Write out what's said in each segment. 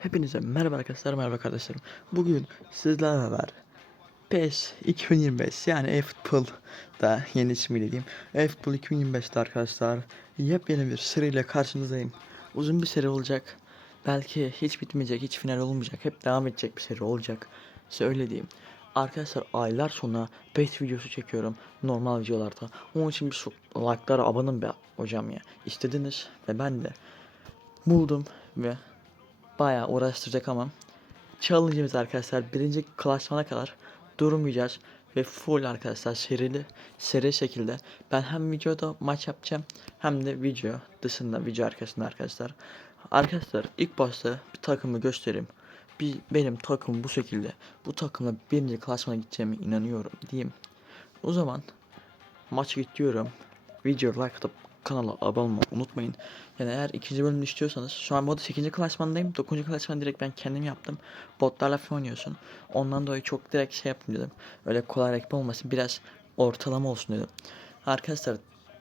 Hepinize merhaba arkadaşlar, merhaba kardeşlerim. Bugün sizlerle beraber PES 2025 yani eFootball da yeni ismiyle diyeyim. eFootball 2025'te arkadaşlar yepyeni bir seriyle karşınızdayım. Uzun bir seri olacak. Belki hiç bitmeyecek, hiç final olmayacak. Hep devam edecek bir seri olacak. Size öyle diyeyim. Arkadaşlar aylar sonra PES videosu çekiyorum normal videolarda. Onun için bir su- like'lara abonun be hocam ya. İstediniz ve ben de buldum ve bayağı uğraştıracak ama challenge'ımız arkadaşlar birinci klasmana kadar durmayacağız ve full arkadaşlar serili seri şekilde ben hem videoda maç yapacağım hem de video dışında video arkasında arkadaşlar. Arkadaşlar ilk başta bir takımı göstereyim. Bir benim takım bu şekilde. Bu takımla birinci klasmana gideceğime inanıyorum diyeyim o zaman maçı gidiyorum. Video like atıp kanala abone olmayı unutmayın. Yani eğer ikinci bölümünü istiyorsanız şu an moda 8. klasmandayım. 9. klasman direkt ben kendim yaptım. Botlarla falan oynuyorsun. Ondan dolayı çok direkt şey yapayım dedim. Öyle kolay rakip olmasın. Biraz ortalama olsun dedim. Arkadaşlar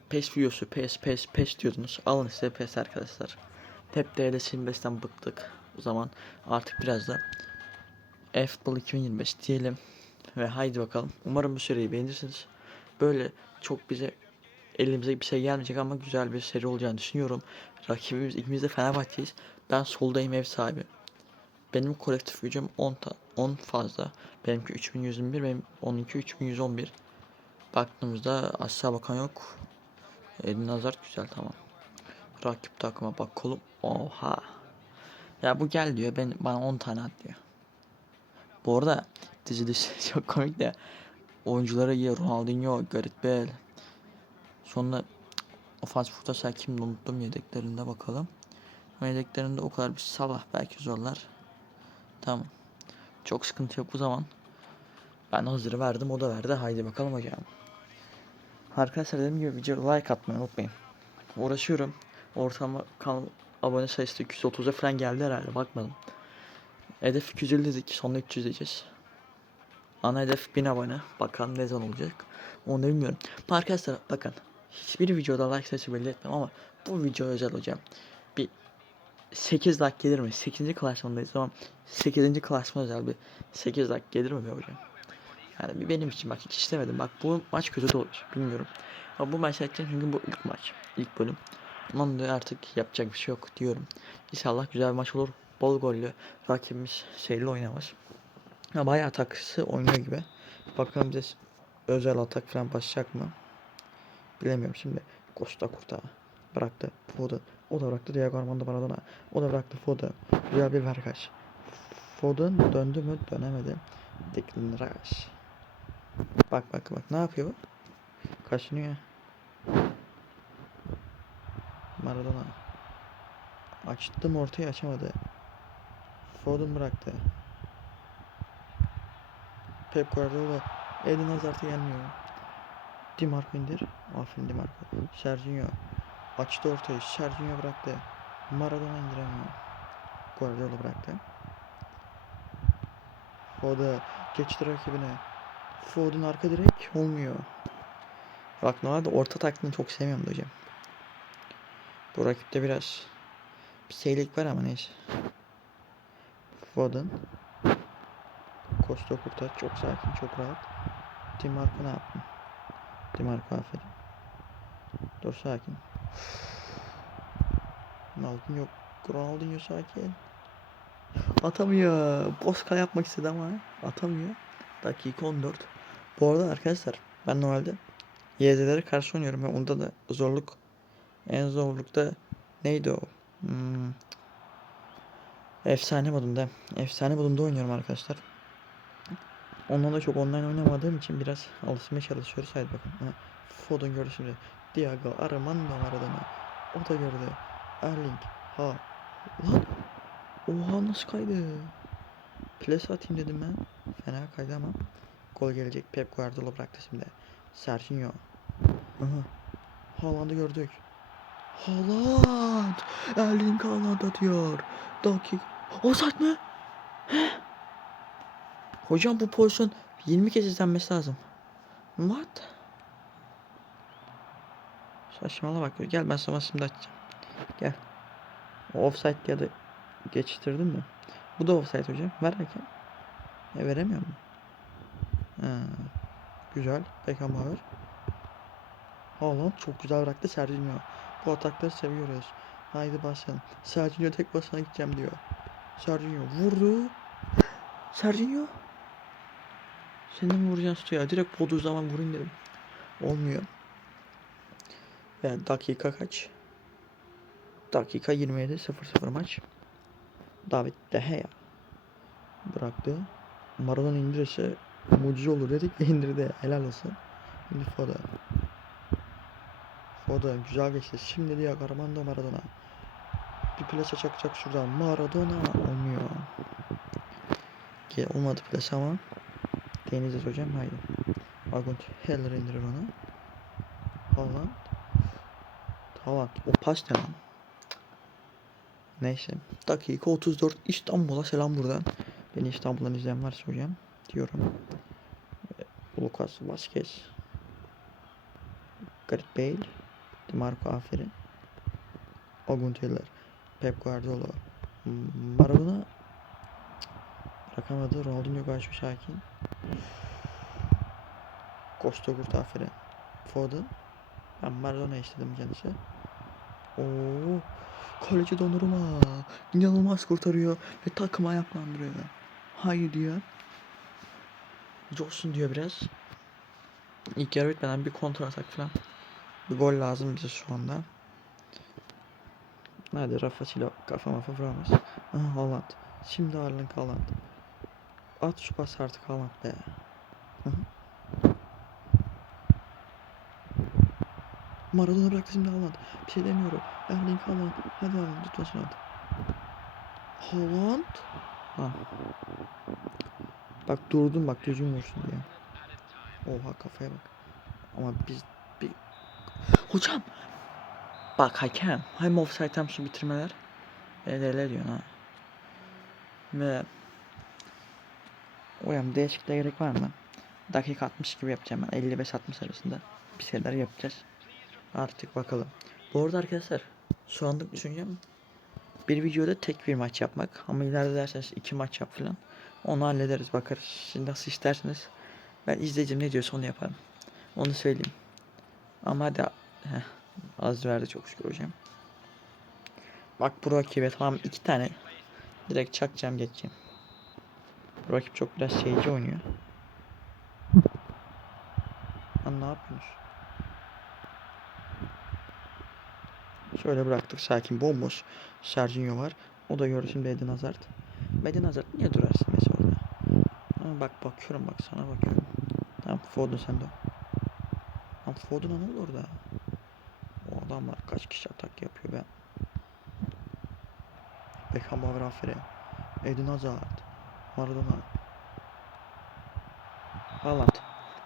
PES videosu PES PES PES diyordunuz. Alın size PES arkadaşlar. Hep de LS25'ten bıktık. O zaman artık biraz da F-Ball 2025 diyelim. Ve haydi bakalım. Umarım bu seriyi beğenirsiniz. Böyle çok bize elimize bir şey gelmeyecek ama güzel bir seri olacağını düşünüyorum. Rakibimiz ikimiz de Fenerbahçe'yiz. Ben soldayım ev sahibi. Benim kolektif gücüm 10 ta 10 fazla. Benimki 3121, benim onunki 3111. Baktığımızda aşağı bakan yok. Edin Hazard güzel tamam. Rakip takıma bakalım. Oha. Ya bu gel diyor. Ben bana 10 tane at diyor. Bu arada dizide şey çok komik de oyunculara iyi Ronaldinho, Gareth Bale, Sonra ofans futbolcular kimdi unuttum yedeklerinde bakalım. Yedeklerinde o kadar bir Salah belki zorlar. Tamam. Çok sıkıntı yok bu zaman. Ben hazırı verdim o da verdi. Haydi bakalım hocam. Arkadaşlar dediğim gibi video like atmayı unutmayın. Uğraşıyorum. Ortalama kanal abone sayısı 230'a falan geldi herhalde bakmadım. Hedef 250 dedik sonra 300 diyeceğiz. Ana hedef 1000 abone. Bakalım ne zaman olacak. Onu da bilmiyorum. Arkadaşlar bakın. Hiçbir videoda like sayısı belli ama bu video özel hocam. Bir 8 like gelir mi? 8. klasmandayız ama 8. klasman özel bir 8 like gelir mi be hocam? Yani bir benim için bak hiç istemedim. Bak bu maç kötü de olur. Bilmiyorum. Ama bu maç yapacağım çünkü bu ilk maç. ilk bölüm. Dolayı artık yapacak bir şey yok diyorum. İnşallah güzel bir maç olur. Bol gollü. Rakibimiz şeyli oynamaz. Ya bayağı ataksı oynuyor gibi. Bakalım bize özel atak falan başlayacak mı? Bilemiyorum şimdi. Costa Curta bıraktı. Foden. O da bıraktı. Diego Armando Maradona. O da bıraktı Foden. Güzel bir verkaç. Foden döndü mü? Dönemedi. Declan Rice. Bak bak bak. Ne yapıyor? Kaşınıyor. Maradona. Açtım ortaya açamadı. Foden bıraktı. Pep Guardiola. Eden Hazard'a gelmiyor. Di Marco indir. Aferin Di Marco. Serginho. Açtı ortayı. Serginho bıraktı. Maradona indiremiyor. Guardiola bıraktı. Foden geçti rakibine. Foden arka direk olmuyor. Bak normalde orta taktiğini çok sevmiyorum da hocam. Bu rakipte biraz bir seylik var ama neyse. Foden. Costa Curta çok sakin, çok rahat. Di Marco ne yaptın? Di Marco aferin. Dur sakin. Ronaldinho, Ronaldinho sakin. Atamıyor. Boska yapmak istedi ama atamıyor. Dakika 14. Bu arada arkadaşlar ben normalde YZ'lere karşı oynuyorum ve onda da zorluk en zorlukta neydi o? Hmm. Efsane modunda. Efsane modunda oynuyorum arkadaşlar. Ondan da çok online oynamadığım için biraz alışmaya çalışıyoruz. Haydi bakalım. Foden gördü şimdi. Diago, Armando Maradona. O da gördü. Erling. Ha. Lan. Oha nasıl kaydı? Ples atayım dedim ben. Fena kaydı ama. Gol gelecek. Pep Guardiola bıraktı şimdi. Serginho. Aha. Haaland'ı gördük. Haaland. Erling Haaland atıyor. Dakik. Offside mı? Hocam bu pozisyon 20 kez izlenmesi lazım. What? Saçmalama bak. Gel ben sana şimdi açacağım. Gel. Offside ya da geçiştirdim mi? Bu da offside hocam. Ver hakem. E veremiyor mu? Ha. Güzel. Beckenbauer. Haaland çok güzel bıraktı Serginho. Bu atakları seviyoruz. Haydi başlayalım. Serginho tek başına gideceğim diyor. Serginho vurdu. Serginho. Senin mi vuracaksın tutuyor? Direkt boduğu zaman vurayım dedim. Olmuyor. Yani dakika kaç? Dakika 27 0-0 maç. David De Gea bıraktı. Maradona indirirse mucize olur dedik ve indirdi. Helal olsun. Şimdi Foda. Foda güzel geçti. Şimdi Diego Armando Maradona. Bir plase çakacak şuradan. Maradona olmuyor. Ki olmadı plase ama. Deneyeceğiz hocam. Haydi. Agunt Heller indirir onu. Haaland. Haaland. O pas ne lan? Neyse. Dakika 34 İstanbul'a selam buradan. Beni İstanbul'dan izleyen varsa hocam diyorum. Ee, Lucas Vazquez. Gareth Bale. Dimarco aferin. Aguntiller. Pep Guardiola. Maradona bırakamadı. Ronaldinho karşı sakin. Costa Kurt aferin. Foden. Ben Maradona istedim kendisi. Oo, kaleci Donnarumma inanılmaz kurtarıyor ve takım ayaklandırıyor. Hayır diyor. Coşsun diyor biraz. İlk yarı bitmeden bir kontrol atak falan. Bir gol lazım bize şu anda. Hadi Rafa Silva kafa mafa vuramaz. Aha Haaland. Şimdi Erling Haaland. At şu pas artık Haaland be. Hı hı. Maradona bıraktı şimdi Haaland. Bir şey demiyorum. Erling Haaland. Hadi Haaland lütfen şunu at. Haaland. Ha. Bak durdum bak gözüm vursun diye. Oha kafaya bak. Ama biz bir... Hocam. Bak hakem. Hem offside hem şu bitirmeler. Ele diyor ha. Ve Hocam değişikliğe gerek var mı? Dakika 60 gibi yapacağım ben. 55-60 arasında bir şeyler yapacağız. Artık bakalım. Bu arada arkadaşlar şu anlık düşüncem bir videoda tek bir maç yapmak. Ama ileride derseniz iki maç yap falan. Onu hallederiz bakarız. Siz nasıl isterseniz. Ben izleyicim ne diyorsa onu yaparım. Onu söyleyeyim. Ama hadi heh, az verdi çok şükür hocam. Bak bu rakibe tamam iki tane direkt çakacağım geçeceğim. Rakip çok biraz şeyci oynuyor. Lan ne yapıyorsunuz? Şöyle bıraktık sakin bomboş. Serginho var. O da gördü şimdi Eden Hazard. Eden Hazard niye durarsın mesela orada? Ama bak bakıyorum bak sana bakıyorum. Tamam Foden sen de. Lan Foden'a ne oldu orada? O adamlar kaç kişi atak yapıyor ben. Beckenbauer aferin. Eden Hazard. Maradona. Haaland.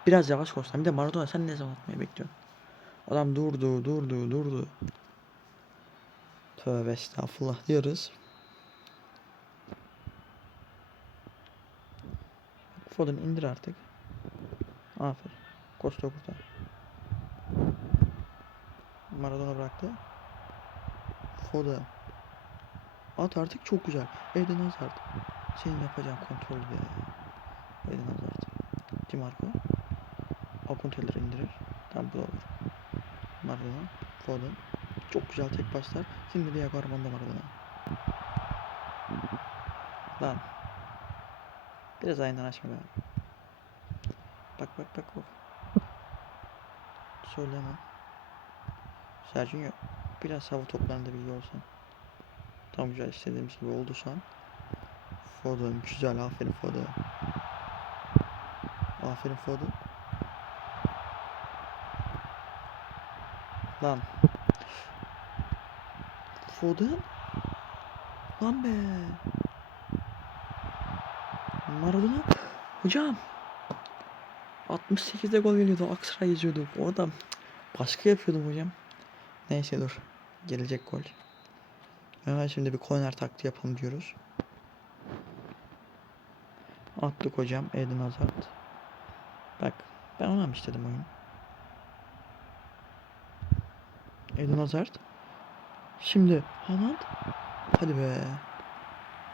Biraz yavaş koşsan. Bir de Maradona sen ne zaman atmayı bekliyorsun? Adam durdu, durdu, durdu. Tövbe estağfurullah diyoruz. Foden indir artık. Aferin. Costa kurtar. Maradona bıraktı. Foden. At artık çok güzel. Eden Hazard. Senin yapacağın kontrol be. Eden Hazard. Dimarco. Akunteleri indirir. Tamam bu da olur. Maradona. Foden. Çok güzel tek paslar. Şimdi Diego Armando Maradona. Lan. Biraz ayından açma be. Bak bak bak bak. Söyleme. Sergio biraz hava toplarında bilgi olsun. Tam güzel istediğimiz gibi oldu şu an. Foden güzel aferin Foden. Aferin Foden. Lan. Foden. Lan be. Maradona. Hocam. 68'de gol geliyordu. Aksaray yazıyordu. O adam baskı yapıyordum hocam. Neyse dur. Gelecek gol. Hemen şimdi bir corner taktiği yapalım diyoruz. Attık hocam. Eden Hazard. Bak. Ben ona mı istedim oyunu? Eden Hazard. Şimdi Haaland. Hadi be.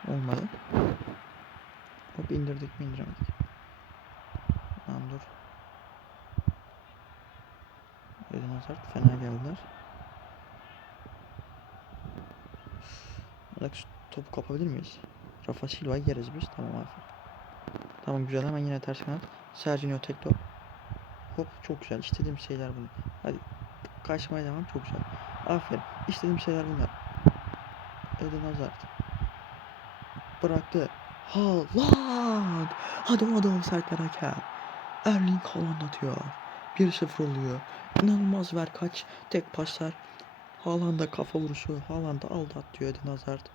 Olmadı. Hop indirdik mi indiremedik. Tamam dur. Eden Hazard fena geldiler. Alex topu kapabilir miyiz? Rafa Silva'yı yeriz biz. Tamam aferin. Tamam güzel hemen yine ters kanat. Sergio tek top. Hop çok güzel. İstediğim şeyler bunlar. Hadi kaçmaya devam çok güzel. Aferin. İstediğim şeyler bunlar. Eden Hazard. Bıraktı. Haaland. Hadi o da offside hakem. Erling Haaland atıyor. 1-0 oluyor. İnanılmaz ver kaç. Tek paslar. Haaland'a kafa vuruşu. Haaland'ı aldı atıyor Eden Hazard.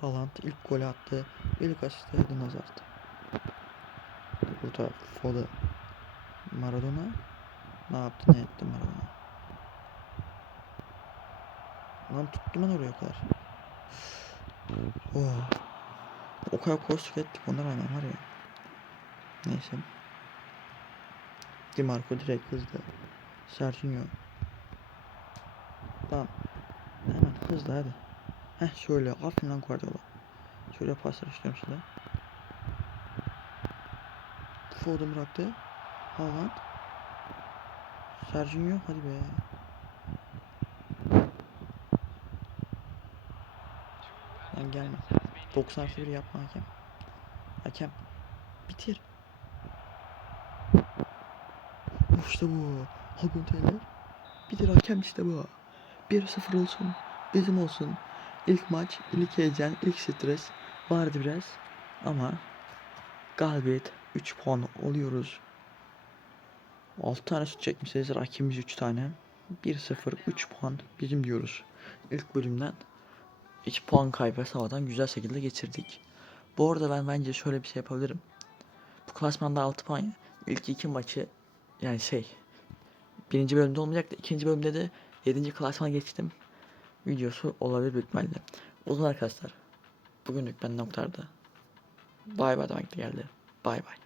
Haaland ilk golü attı. İlk asisti Eden Hazard. Burada Foda. Maradona. Ne yaptı ne etti Maradona. Lan tuttu lan oraya kadar. Oh. O kadar koştuk ettik ona rağmen var ya. Neyse. Di Marco direkt hızlı. Sergio. Tamam. Hemen hızlı hadi. Heh şöyle. Aferin lan Guardiola. Şöyle paslar istiyorum size. Foden bıraktı. Haaland. Sergio hadi be. Lan gelme. 90 artı 1 yapma hakem. Hakem. Bitir. İşte bu. Taylor. Bitir hakem işte bu. 1-0 olsun. Bizim olsun. İlk maç, ilk heyecan, ilk stres vardı biraz. Ama galibiyet 3 puan oluyoruz. 6 tane şut çekmişiz. Rakibimiz 3 tane. 1-0 3 puan bizim diyoruz. İlk bölümden 2 puan kaybı savadan güzel şekilde geçirdik. Bu arada ben bence şöyle bir şey yapabilirim. Bu klasmanda 6 puan. İlk iki maçı yani şey birinci bölümde olmayacak da ikinci bölümde de 7. klasmana geçtim. Videosu olabilir büyük ihtimalle. O zaman arkadaşlar bugünlük ben noktada. Bay bay demek geldi. Bay bay.